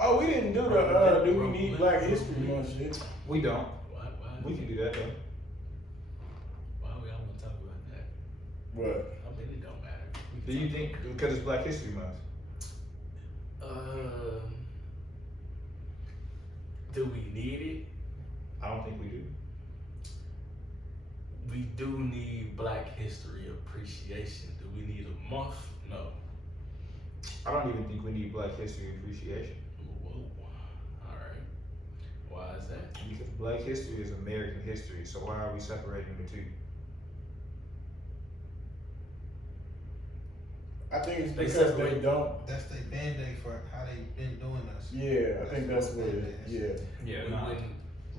Oh, we didn't do the do we need Black History Month shit. We don't. Why? We can do that though. Why we all want to talk about that? What? I mean, it don't matter. Do you think because it's Black History Month? Do we need it? I don't think we do. We do need Black History Appreciation. Do we need a month? No. I don't even think we need Black History Appreciation. Whoa. All right. Why is that? Because Black history is American history, so why are we separating the two? I think it's They because separate. they don't. That's their band-aid for how they been doing us. Yeah, I think that's what it is. Yeah. Yeah, we nah. wouldn't.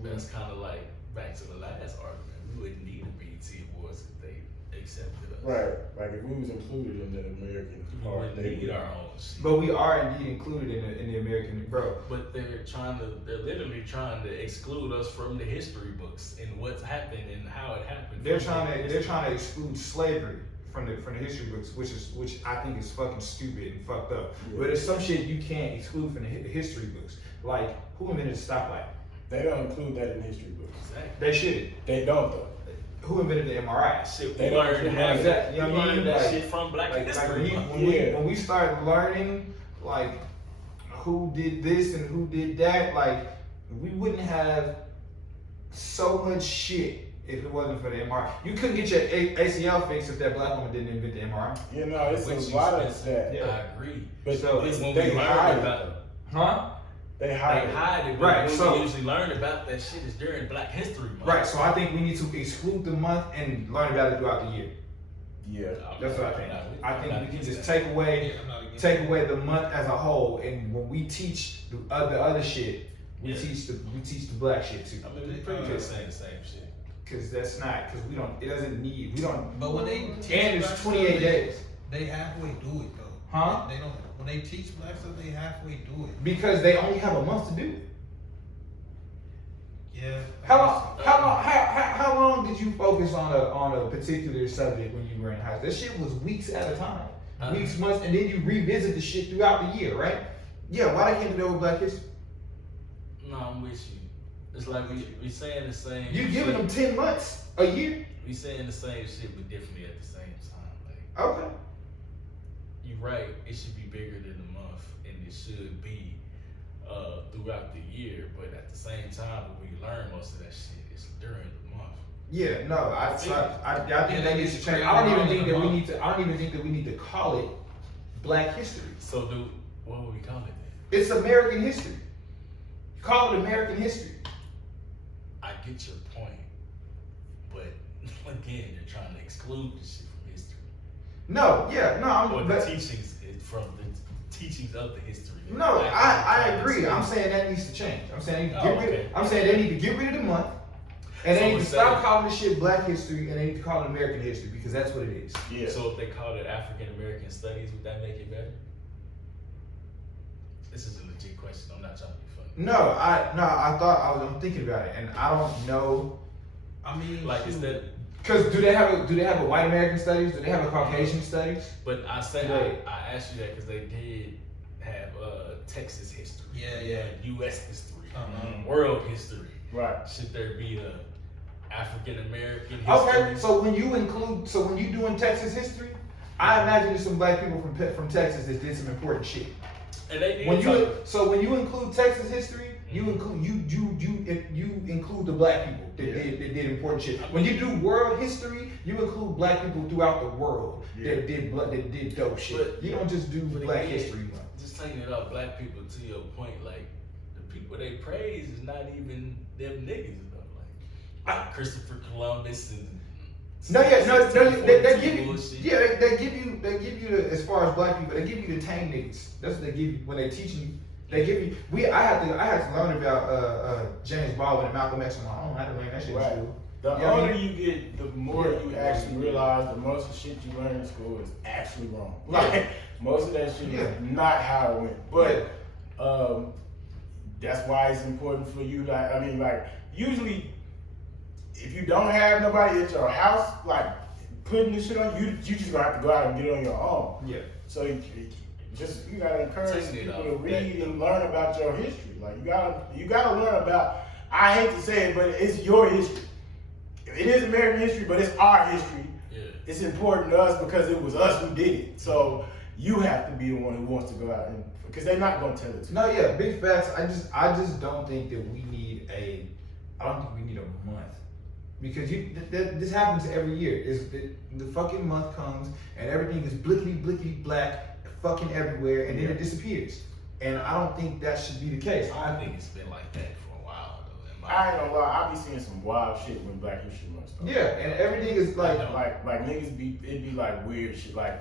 That's kind of like back to the last argument. We wouldn't need a BET Awards if they accepted us. Right. Like if we was included in the American We part, wouldn't they need would. our own shit. But we are indeed included in the American, bro. But they're literally trying to exclude us from the history books and what's happened and how it happened. They're trying to exclude slavery from the history books, which I think is fucking stupid and fucked up. Yeah. But there's some shit you can't exclude from the history books. Like who invented the stoplight? They don't include that in history books. Exactly. They should. They don't though. Who invented the MRI? Shit, They we don't learned include half that. that. You know We what I mean? learned that Like- shit from Black History Month. when we start learning like who did this and who did that, like we wouldn't have so much shit if it wasn't for the MRI. You couldn't get your ACL fixed if that black woman didn't invent the MRI. You know, it's Which a lot of expensive. that. Yeah. I agree. But So, it's, when they we learn hide it. about it, Huh? They they hide it. hide it. But Right, when so- we usually learn about that shit is during Black History Month. Right, so I think we need to exclude the month and learn about it throughout the year. Yeah. That's what I think. I think we can just take. take away I'm not against take away the month as a whole, and when we teach the other shit, we Yeah. teach the black shit too. I mean, we pretty much saying the same shit. Cause that's not, cause we don't, it doesn't need, we don't, But when they teach and black it's stuff, 28 days. They halfway do it though. Huh? They don't. When they teach black stuff, they halfway do it. Because they only have a month to do it. Yeah. How long did you focus on a particular subject when you were in high school? That shit was weeks at a time. Weeks, months, and then you revisit the shit throughout the year, right? Yeah, why they can't do that with Black History? No, I'm with you. It's like we saying the same. You giving them 10 months a year? We saying the same shit, but differently at the same time. Like Okay. you're right. It should be bigger than the month, and it should be throughout the year. But at the same time, when we learn most of that shit, it's during the month. Yeah, no, I think that needs to change. I don't even think that we need to call it Black History. So what would we call it then? It's American history. Call it American history. I get your point, but again, you're trying to exclude the shit from history. No, Or I'm the teachings from the teachings of the history. no, Like, I agree. I'm saying that needs to change. I'm saying they need to get rid. okay. I'm saying they need to get rid of the month, and So they need to instead stop of- calling this shit Black history, and they need to call it American history because that's what it is. Yeah. So if they called it African American Studies, would that make it better? This is a legit question. I'm not trying to be funny. I'm thinking about it, and I don't know. I mean, Like is shoot. that? Cause do they have a white American studies? Do they have a Caucasian studies? But I said Right. I asked you that because they did have Texas history. Yeah, They yeah. had U.S. history, Uh-huh. world history. Right. Should there be a African American history? Okay, so when you doing Texas history, I imagine there's some black people from Texas that did some important shit. And they did When talk- you include Texas history, you include you include the black people that Yeah. did important shit. When you do world history, you include black people throughout the world Yeah. that did dope shit. But- You don't just do but Black again, History Month. Just taking it up, black people to your point, like the people they praise is not even them niggas though. Like Christopher Columbus and No, yeah, no, they give you, bullshit. yeah, they give you the, as far as black people, they give you the tame niggas. That's what they give you when they teaching you. They give you, I had to learn about James Baldwin and Malcolm X on my own. I had to learn that shit in Right. school. The Yeah, I older mean- you get, the more you actually realize that most of the shit you learn in school is actually wrong. Right. Like most of that shit Yeah. is not how it went. But that's why it's important for you. Like I mean, like usually, if you don't have nobody at your house, like putting this shit on you, you just gonna have to go out and get it on your own. Yeah. So just you gotta encourage Taking it people off to read that, and learn about your history. Like you gotta learn about. I hate to say it, but it's your history. It is American history, but it's our history. Yeah. It's important to us because it was us who did it. So you have to be the one who wants to go out and because they're not gonna tell it to you. No, yeah, big facts. I just don't think that we need I don't think we need a month. Because this happens every year. The fucking month comes and everything is blickety black, fucking everywhere, and then it disappears. And I don't think that should be the case. I think it's been like that for a while though. in my I ain't gonna lie, I be seeing some wild shit when Black History Month starts. Yeah, and everything is like Like niggas it'd be like weird shit. Like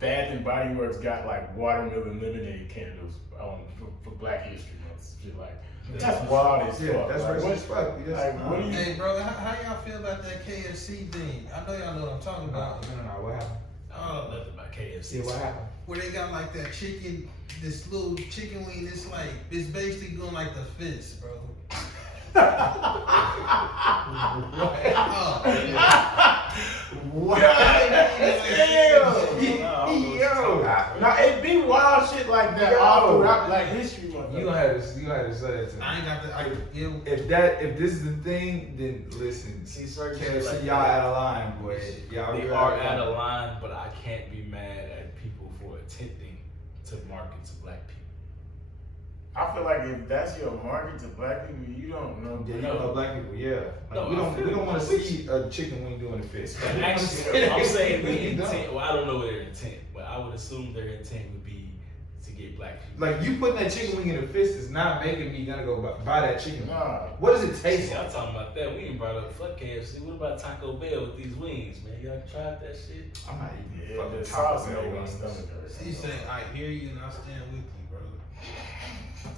Bath and Body Works got like watermelon lemonade candles for Black History Month. Shit like that's wild as fuck. yeah, that's like, racist what- as fuck. We just, like, what do you- Hey, bro, how y'all feel about that KFC thing? I know y'all know what I'm talking about. No, what happened? I don't know nothing about KFC. Yeah, what happened? Where they got like that chicken, this little chicken wing. It's like it's basically going like the fist, bro. What? Yo, Now it be wild shit like that all throughout like history month. you gonna have to say that to me. I ain't got the. If this is the thing, then listen. See, certain KFC, shit like y'all that. out of line, boy. Y'all They really are of out line. of line, but I can't be mad at people for attempting to market to black people. I feel like if that's your market to black people, you don't know. Yeah, you know black people, yeah. Like, No, we I don't feel want to it. see a chicken wing doing the fist. But actually, I'm saying the We don't. intent. Well, I don't know their intent, but I would assume their intent would be to get black people. Like you putting that chicken wing in the fist is not making me gonna go buy that chicken wing. Nah. What does it taste See, I'm like? talking about that. We ain't brought up fuck KFC. What about Taco Bell with these wings, man? Y'all tried that shit? I'm not eating Yeah, fucking the Taco sauce Bell made my wings. stomach hurt. He said, "I hear you and I stand with you, bro."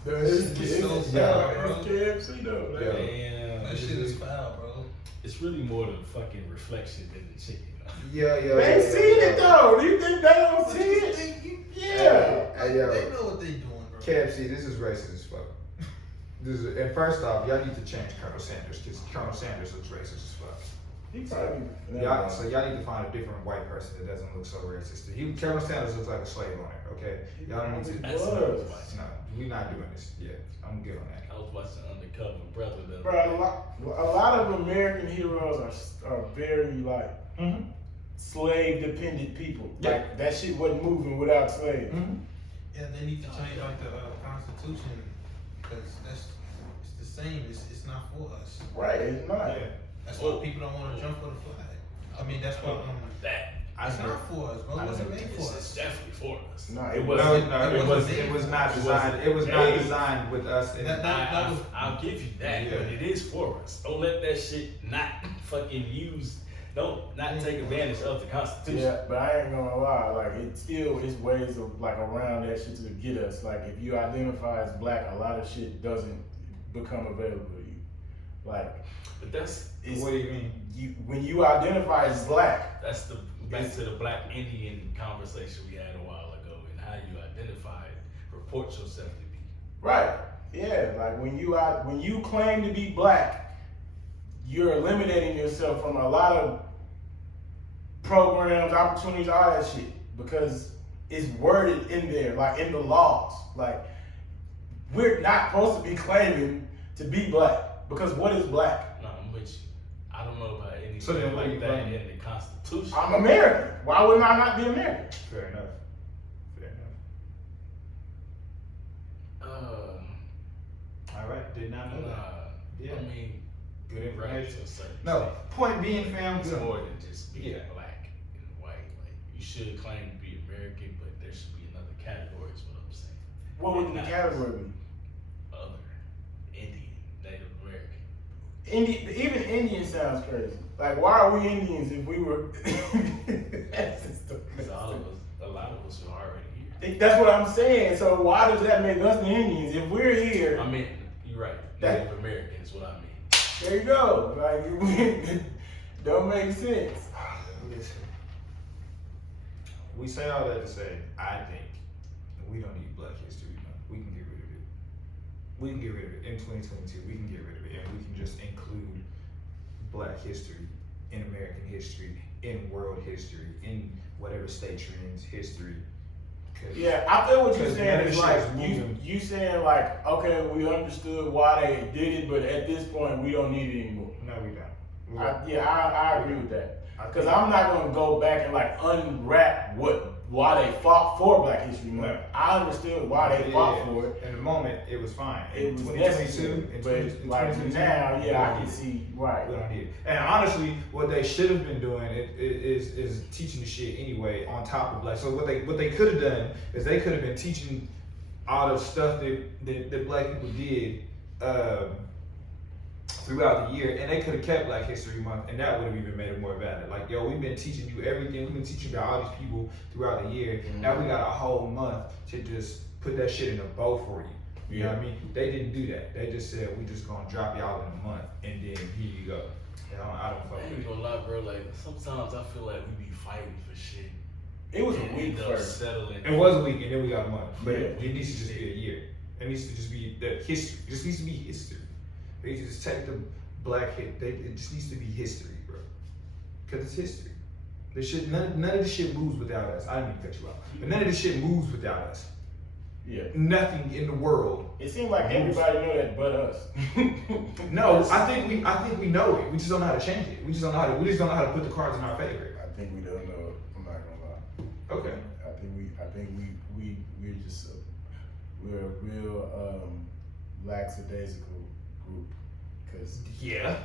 It's so foul, bro. KFC though. Yeah. Damn. That shit is foul, bro. It's really more the fucking reflection than the chicken. Yeah. They seen it though. Do you think they don't see What you it? think you? Yeah. Hey, yo. They know what they doing, bro. KFC, this is racist as fuck. And first off, y'all need to change Colonel Sanders because Colonel Sanders looks racist as fuck. He probably. Y'all need to find a different white person that doesn't look so racist. Colonel Sanders looks like a slave owner. Okay, y'all don't need to. That's Was. what I was watching. No, we're not doing this. Yeah, I'm good on that. I was watching Undercover Brother. The Bro, a lot of American heroes are very like Mm-hmm. slave dependent people. Yeah. Like that shit wasn't moving without slaves. Mm-hmm. Yeah, they need to change like the Constitution because it's the same. It's not for us. Right, it's not. Yeah. That's why people don't want to jump for the flag. I mean, that's why that. it's not for us, bro. It wasn't made for It's us. definitely for us. No, it it wasn't. No, it was not designed. It was not designed with us. In I'll give you that, Yeah. but it is for us. Don't let that shit not fucking use. Don't not take advantage of the Constitution. Yeah, but I ain't gonna lie, like it still is ways of like around that shit to get us. Like if you identify as black, a lot of shit doesn't become available to you. Like But that's What do you mean? when you identify as black, that's the back to the black Indian conversation we had a while ago and how you identify it, report yourself to be. right? Yeah, like when you claim to be black, you're eliminating yourself from a lot of programs, opportunities, all that shit because it's worded in there, like in the laws. Like we're not supposed to be claiming to be black because what is black? No, I'm with you. I don't know about anything So then what are like you that claiming? in the Constitution. I'm American. Why would I not be American? Fair enough. Fair enough. All right. Did not know that. Yeah. I mean, Good right information. to a certain No. extent. Point being, fam. It's more than just being Yeah. black and white. Like you should claim to be American, but there should be another category. Is what I'm saying. What would the Not category be? Other Indian, Native American. Even Indian sounds crazy. Like, why are we Indians if we were? That's just Because a lot of us are already here. That's what I'm saying. So why does that make us the Indians if we're here? I mean, you're right. That- Native American is what I mean. There you go. Like, don't make sense. Listen. We say all that to say, I think we don't need Black History Month. We can get rid of it. We can get rid of it in 2022. We can get rid of it, and we can just include Black history in American history, in world history, in whatever state you're in's history. Yeah, I feel what you're 'Cause none saying. of It's the like shit's moving. you saying like, okay, we understood why they did it, but at this point, we don't need it anymore. No, we don't. I agree with that. I Because think- I'm not gonna go back and like unwrap why they fought for Black History Month. No. I understood why they fought for it. In the moment, it was fine. It In was 2022, necessary, in but 20- in like 2022, now, we yeah, I don't can need it. see right. We don't need it. And honestly, what they should have been doing is teaching the shit anyway on top of Black. So what they could have done is they could have been teaching all the stuff that Black people did throughout the year, and they could have kept Black History Month, and that would have even made it more valid. Like, yo, we've been teaching you everything. We've been teaching about all these people throughout the year. Now we got a whole month to just put that shit in a bow for you. You know what I mean? They didn't do that. They just said, we just gonna drop y'all in a month, and then here you go. You know, I don't fuck I ain't with it. gonna lie, bro. Like sometimes I feel like we be fighting for shit. It was a and week end up first. settling. It was a week, and then we got a month. But Yeah. it needs to just be a year. It needs to just be the history. It just needs to be history. They just take the Black hit. It just needs to be history, bro. Cause it's history. None of this shit moves without us. I didn't mean to cut you off. But none of this shit moves without us. Yeah. Nothing in the world. It seemed like everybody knew that but us. No, I think we know it. We just don't know how to change it. We just don't know how to put the cards in our favor. I think we don't know it. I'm not gonna lie. Okay. I think we're just we're a real lackadaisical group because Yeah.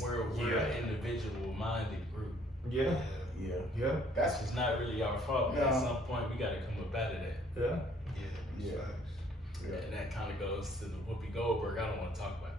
We're an individual minded group. Yeah. yeah, Yeah. that's It's not really our fault, but at No. some point we gotta come up out of that. Yeah. Yeah. Yeah. Facts. yeah. And that kind of goes to the Whoopi Goldberg. I don't want to talk about